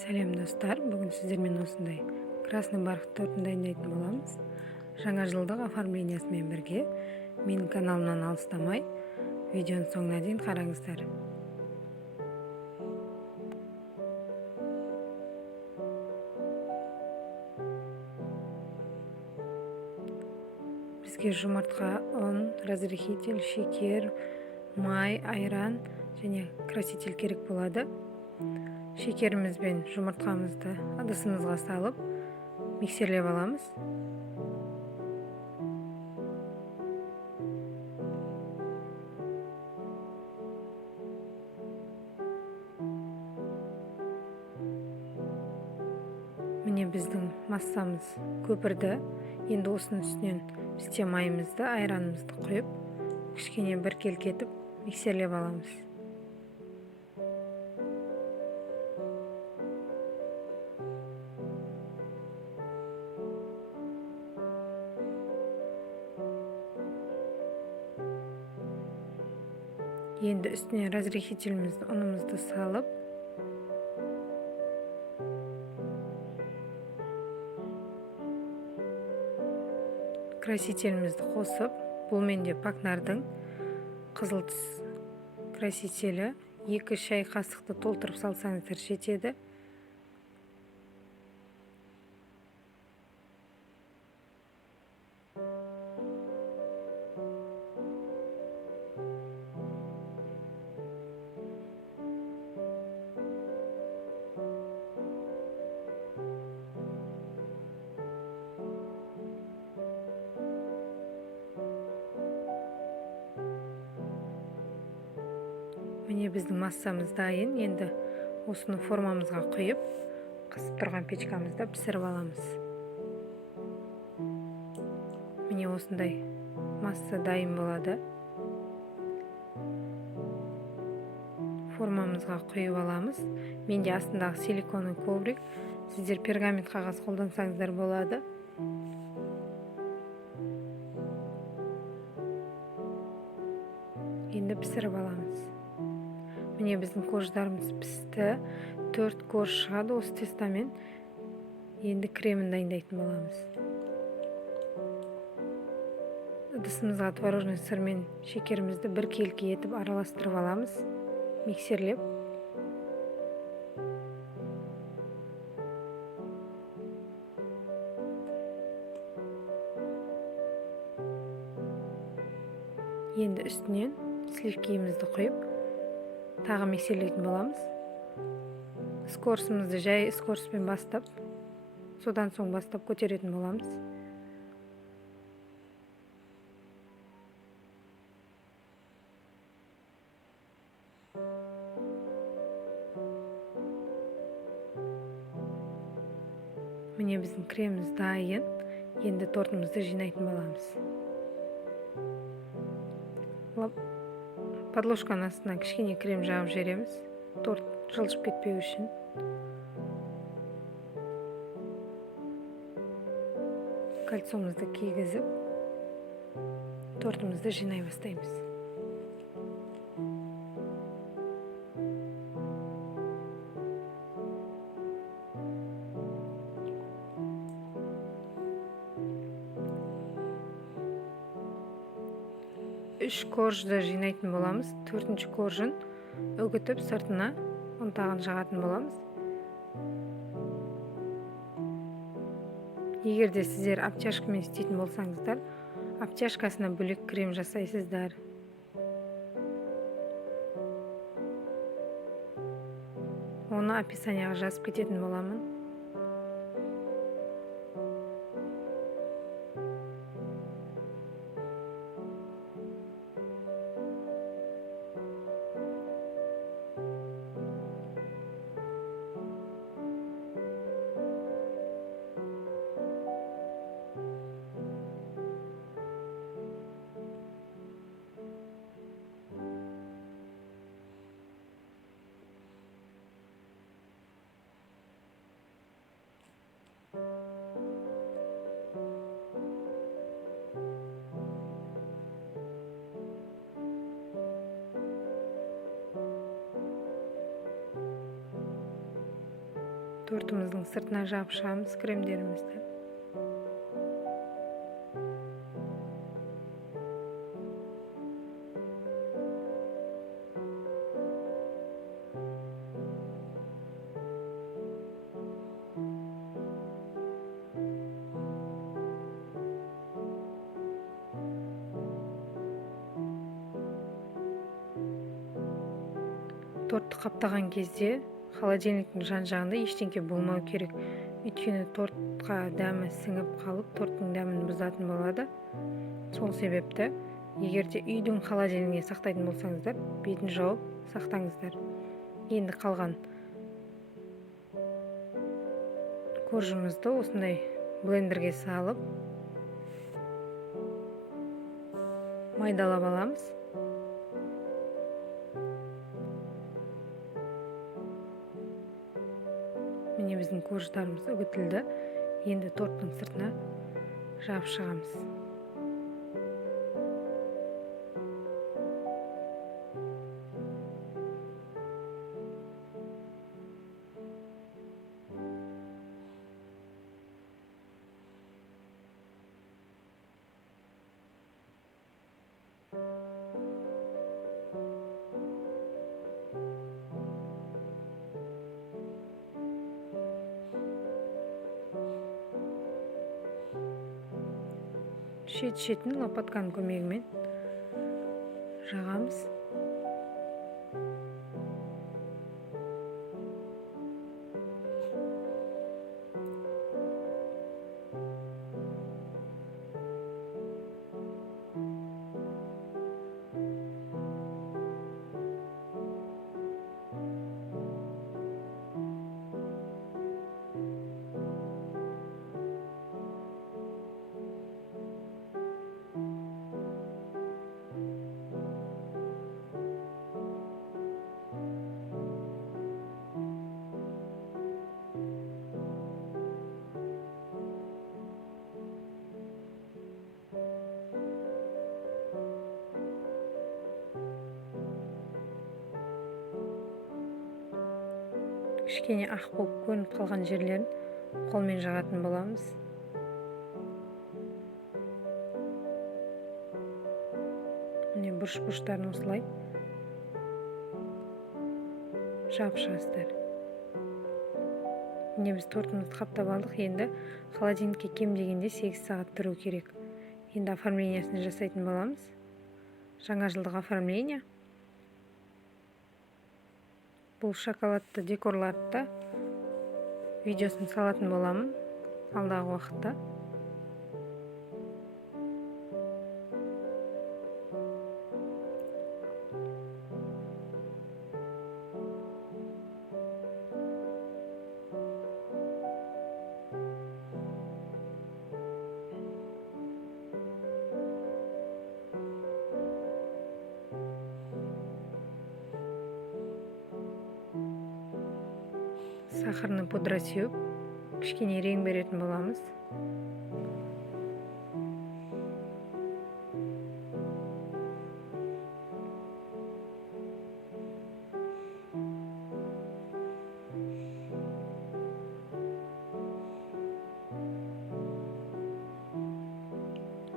Сәлем достар, бүгін сіздермен осындай красный бархат тортын дайындайтын боламыз. Жаңа жылдық оформлениясымен бірге менің каналымнан алыстамай, видеоның соңына дейін қараңыздар. Бізге жұмыртқа, ұн, разрыхитель, шекер, май, айран және краситель керек болады. Шекеріміз бен жұмыртқамызды ыдысымызға салып, миксерлеп аламыз. Міне біздің массамыз көпірді. Енді осының үстінен біз майымызды, айранымызды құйып, кішкене бір келкетіп, миксерлеп аламыз. Енді үстіне разрыхителімізді, ұнымызды салып, красителімізді қосып, бұл менде Пакнардың қызыл түс красителі, 2 шай қасықты толтырып салсаңыздар жетеді. Міне біздің массамыз дайын. Енді осыны формамызға құйып, қысып тұрған печкамызда пісіріп аламыз. Міне осындай масса дайын болады. Формамызға құйып аламыз. Менде астындағы силиконный коврик. Сіздер пергамент қағаз қолдансаңыздар болады. Енді пісіріп аламыз. Міне біздің корждарымыз пісті. 4 корж шығады осы тестамен. Енді кремін дайындайтын боламыз. Ыдысымызға творожный сыр мен шекерімізді бір келке етіп араластырып аламыз, миксерлеп. Енді үстінен сливкиімізді құйып, тағы миксерлейтін боламыз. Скорсымызды жай скорспен бастап, содан соң бастап көтеретін боламыз. Міне біздің креміміз дайын. Енді тортымызды жинайтын боламыз. Подложканың астына кішкене крем жағып жібереміз, торт жылжып кетпеу үшін. Кольцомызды кигізіп, тортымызды жинай бастаймыз. Үш коржды жинайтын боламыз. 4-ші коржын үгітіп сыртына ұнтағын жағатын боламыз. Егерде сіздер обтяжкамен істейтін болсаңыздар, обтяжкасына бөлек крем жасайсыздар. Оны описанияға жазып кететін боламын. тортымыздың сыртына жапышамыз кремдерімізді. Тортты қаптаған кезде холодильниктің жан-жағында ештеңке болмау керек. Өйткені тортқа дәмі сіңіп қалып, торттың дәмін бұзатын болады. Сол себепті, егерде үйдің холодильнигіне сақтайтын болсаңыздар, бетін жауып сақтаңыздар. Енді қалған коржымызды осындай блендерге салып майдалап аламыз. Міне біздің корждарымыз үгітілді. Енді торттың сыртына жапып шығамыз. Шет-шетін лопатканың көмегімен жағамыз. Кішкене ақ болып көрініп қалған жерлерін қолмен жағатын боламыз. Міне бұрыш-бұрыштарын осылай жапып шығасыздар. Міне біз тортымызды қаптап алдық. Енді холодильникке кем дегенде 8 сағат тұру керек. Енді оформлениясын жасайтын боламыз. Жаңа жылдық оформление. Бұл шоколадты декорларды видеосын салатын боламын алдағы уақытта. Сахарны пудра сеуіп, кішкене рең беретін боламыз.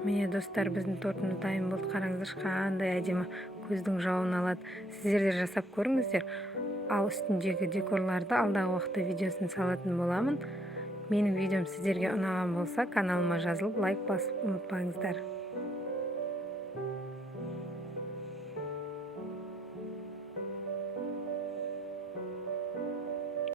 Міне достар, біздің тортымыз дайын болды. Қараңыздар, қандай әдемі, көздің жауын алады. Сіздер де жасап көріңіздер. Ал үстіндегі декорларды алдағы уақытта видеосын салатын боламын. Менің видеом сіздерге ұнаған болса, каналыма жазылып, лайк басып ұмытпаңыздар.